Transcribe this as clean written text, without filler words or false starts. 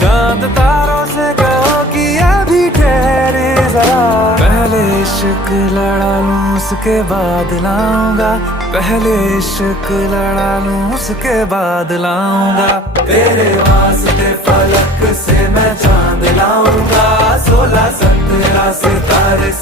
चांद तारों से कहो कि अभी ठहरे जरा। पहले इश्क लड़ा लूं उसके बाद लाऊंगा, पहले इश्क लड़ा लूं उसके बाद लाऊंगा। तेरे वास्ते फलक से मैं चांद लाऊंगा, 16 17 सितारे